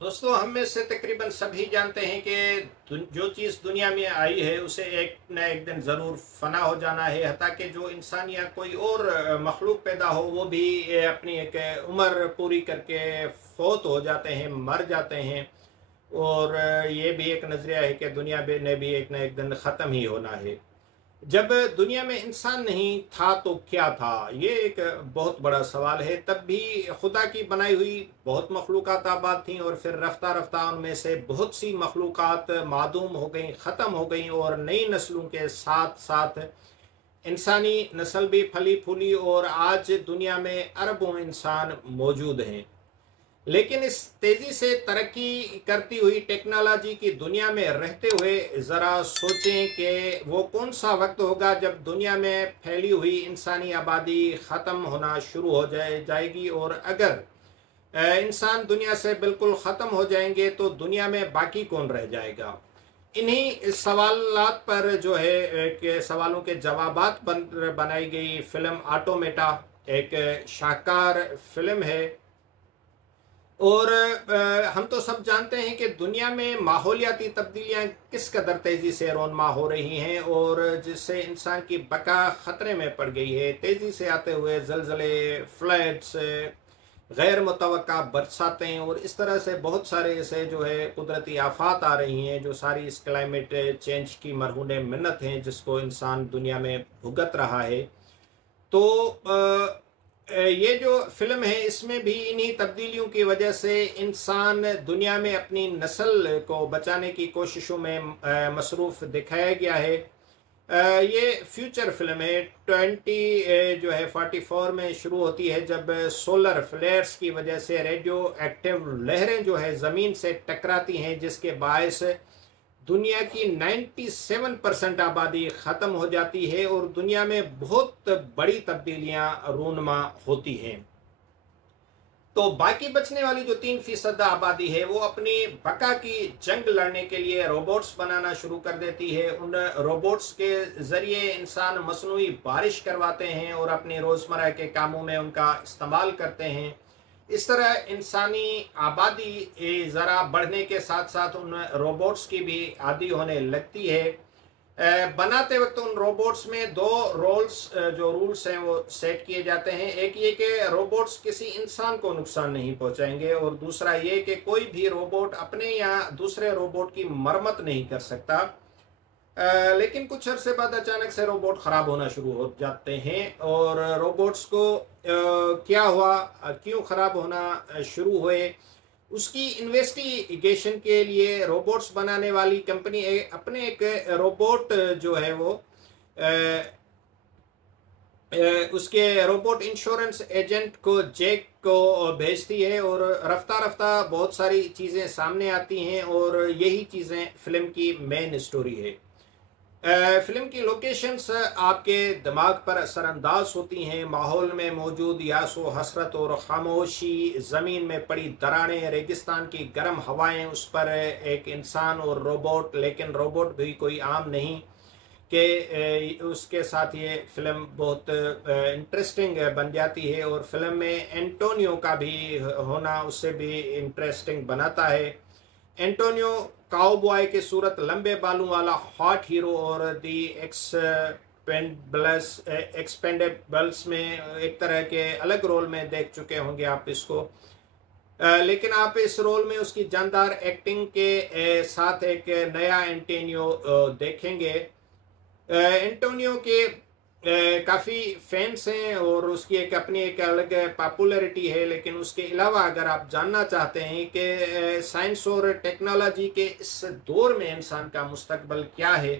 दोस्तों, हम में से तकरीबन सभी जानते हैं कि जो चीज़ दुनिया में आई है उसे एक न एक दिन ज़रूर फना हो जाना है। हत्ता कि जो इंसान या कोई और मखलूक पैदा हो वो भी अपनी एक उम्र पूरी करके फौत हो जाते हैं, मर जाते हैं। और ये भी एक नज़रिया है कि दुनिया ने भी एक न एक दिन ख़त्म ही होना है। जब दुनिया में इंसान नहीं था तो क्या था, ये एक बहुत बड़ा सवाल है। तब भी खुदा की बनाई हुई बहुत मखलूक़ात आबाद थीं और फिर रफ्ता रफ्ता उनमें से बहुत सी मखलूक़ात मादूम हो गई, ख़त्म हो गई और नई नस्लों के साथ साथ इंसानी नस्ल भी फली फूली और आज दुनिया में अरबों इंसान मौजूद हैं। लेकिन इस तेजी से तरक्की करती हुई टेक्नोलॉजी की दुनिया में रहते हुए ज़रा सोचें कि वो कौन सा वक्त होगा जब दुनिया में फैली हुई इंसानी आबादी ख़त्म होना शुरू हो जाएगी। और अगर इंसान दुनिया से बिल्कुल ख़त्म हो जाएंगे तो दुनिया में बाकी कौन रह जाएगा। इन्हीं सवालात पर जो है कि सवालों के जवाबात बनाई गई फिल्म ऑटोमेटा एक शाहकार फिल्म है। और हम तो सब जानते हैं कि दुनिया में माहौलियाती तब्दीलियां किस कदर तेज़ी से रौनमा हो रही हैं और जिससे इंसान की बका ख़तरे में पड़ गई है। तेज़ी से आते हुए ज़लज़ले, फ्लड्स, गैर मुतवक्का बरसातें और इस तरह से बहुत सारे ऐसे जो है कुदरती आफात आ रही हैं जो सारी इस क्लाइमेट चेंज की मरहून मिन्नत हैं जिसको इंसान दुनिया में भुगत रहा है। तो ये जो फिल्म है इसमें भी इन्हीं तब्दीलियों की वजह से इंसान दुनिया में अपनी नस्ल को बचाने की कोशिशों में मसरूफ़ दिखाया गया है। ये फ्यूचर फिल्म है। 20 जो है 44 में शुरू होती है जब सोलर फ्लेयर्स की वजह से रेडियो एक्टिव लहरें जो है ज़मीन से टकराती हैं जिसके बायस दुनिया की 97% आबादी ख़त्म हो जाती है और दुनिया में बहुत बड़ी तब्दीलियां रूनमा होती हैं। तो बाकी बचने वाली जो 3% आबादी है वो अपनी बका की जंग लड़ने के लिए रोबोट्स बनाना शुरू कर देती है। उन रोबोट्स के ज़रिए इंसान मसनूई बारिश करवाते हैं और अपने रोज़मर्रा के कामों में उनका इस्तेमाल करते हैं। इस तरह इंसानी आबादी ज़रा बढ़ने के साथ साथ उन रोबोट्स की भी आदी होने लगती है। बनाते वक्त उन रोबोट्स में दो जो रूल्स हैं वो सेट किए जाते हैं। एक ये कि रोबोट्स किसी इंसान को नुकसान नहीं पहुंचाएंगे और दूसरा ये कि कोई भी रोबोट अपने या दूसरे रोबोट की मरम्मत नहीं कर सकता। लेकिन कुछ अरसे बाद अचानक से रोबोट ख़राब होना शुरू हो जाते हैं और रोबोट्स को क्या हुआ, क्यों ख़राब होना शुरू हुए, उसकी इन्वेस्टिगेशन के लिए रोबोट्स बनाने वाली कंपनी अपने एक रोबोट जो है वो उसके रोबोट इंश्योरेंस एजेंट को जैक को भेजती है और रफ्ता रफ्ता बहुत सारी चीज़ें सामने आती हैं और यही चीज़ें फिल्म की मेन स्टोरी है। फिल्म की लोकेशंस आपके दिमाग पर असरअंदाज होती हैं। माहौल में मौजूद यासो हसरत और खामोशी, ज़मीन में पड़ी दरारें, रेगिस्तान की गर्म हवाएं, उस पर एक इंसान और रोबोट, लेकिन रोबोट भी कोई आम नहीं कि उसके साथ ये फिल्म बहुत इंटरेस्टिंग बन जाती है। और फिल्म में एंटोनियो का भी होना उससे भी इंटरेस्टिंग बनाता है। एंटोनियो काउबॉय के सूरत, लंबे बालों वाला हॉट हीरो और दी एक्सपेंडेबल्स में एक तरह के अलग रोल में देख चुके होंगे आप इसको। लेकिन आप इस रोल में उसकी जानदार एक्टिंग के साथ एक नया एंटोनियो देखेंगे। एंटोनियो के काफ़ी फैंस हैं और उसकी एक अपनी एक अलग पॉपुलैरिटी है। लेकिन उसके अलावा अगर आप जानना चाहते हैं कि साइंस और टेक्नोलॉजी के इस दौर में इंसान का मुस्तकबिल क्या है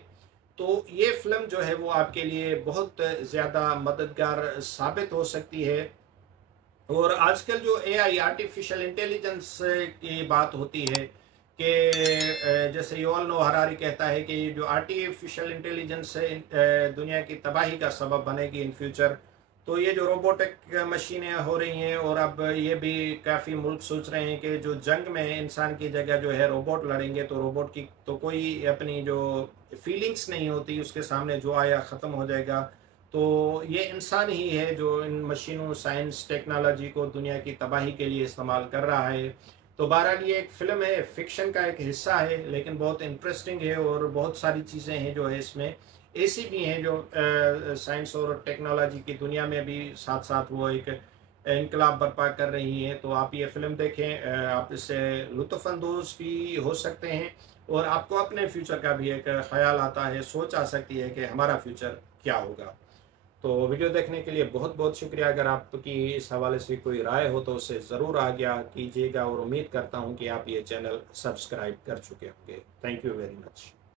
तो ये फिल्म जो है वो आपके लिए बहुत ज़्यादा मददगार साबित हो सकती है। और आजकल जो एआई, आर्टिफिशियल इंटेलिजेंस की बात होती है कि जैसे युval नोह हरारी कहता है कि जो आर्टिफिशियल इंटेलिजेंस है दुनिया की तबाही का सबब बनेगी इन फ्यूचर। तो ये जो रोबोटिक मशीनें हो रही हैं और अब ये भी काफ़ी मुल्क सोच रहे हैं कि जो जंग में इंसान की जगह जो है रोबोट लड़ेंगे तो रोबोट की तो कोई अपनी जो फीलिंग्स नहीं होती, उसके सामने जो आया ख़त्म हो जाएगा। तो ये इंसान ही है जो इन मशीनों, साइंस, टेक्नोलॉजी को दुनिया की तबाही के लिए इस्तेमाल कर रहा है। तो बहरहाल ये एक फ़िल्म है, फ़िक्शन का एक हिस्सा है, लेकिन बहुत इंटरेस्टिंग है और बहुत सारी चीज़ें हैं जो है इसमें ऐसी भी हैं जो साइंस और टेक्नोलॉजी की दुनिया में भी साथ साथ वो एक इनकलाब बर्पा कर रही हैं। तो आप ये फ़िल्म देखें, आप इससे लुत्फ़अंदोज़ भी हो सकते हैं और आपको अपने फ्यूचर का भी एक ख़्याल आता है, सोच आ सकती है कि हमारा फ्यूचर क्या होगा। तो वीडियो देखने के लिए बहुत बहुत शुक्रिया। अगर आपकी इस हवाले से कोई राय हो तो उसे ज़रूर आज्ञा कीजिएगा और उम्मीद करता हूँ कि आप ये चैनल सब्सक्राइब कर चुके होंगे। Thank you very much.